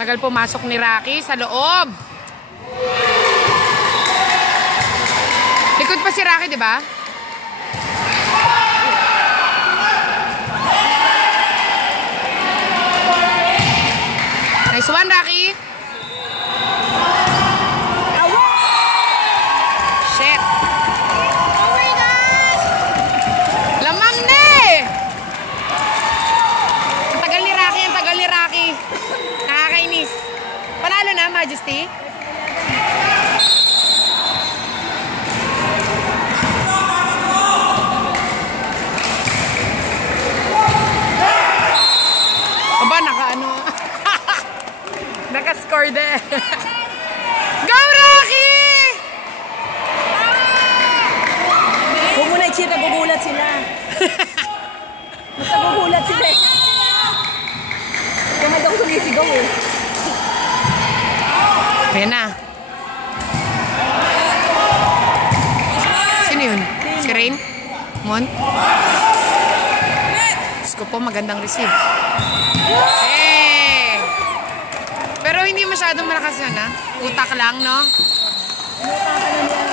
Tagal pumasok ni Rocky sa loob. Likod pa si Rocky, di ba? Nice one, Rocky. Shit. Oh my gosh! Lamang na eh! Ang tagal ni Rocky, ang tagal ni Rocky. Nakakainis. Panalo na, Majesty? Aba, naka-ano. Naka-score din. Go, Rocky! Huwag mo na i-cheer, nagugulat sila. Mas nagugulat sila. Kaya may daw sumisigaw eh. Ayan na. Sino yun? Si Rain? Mon? Diyos ko po, magandang receive. Hey! Pero hindi masyadong malakas yun, ha? Utak lang, no? Utak ka na niya.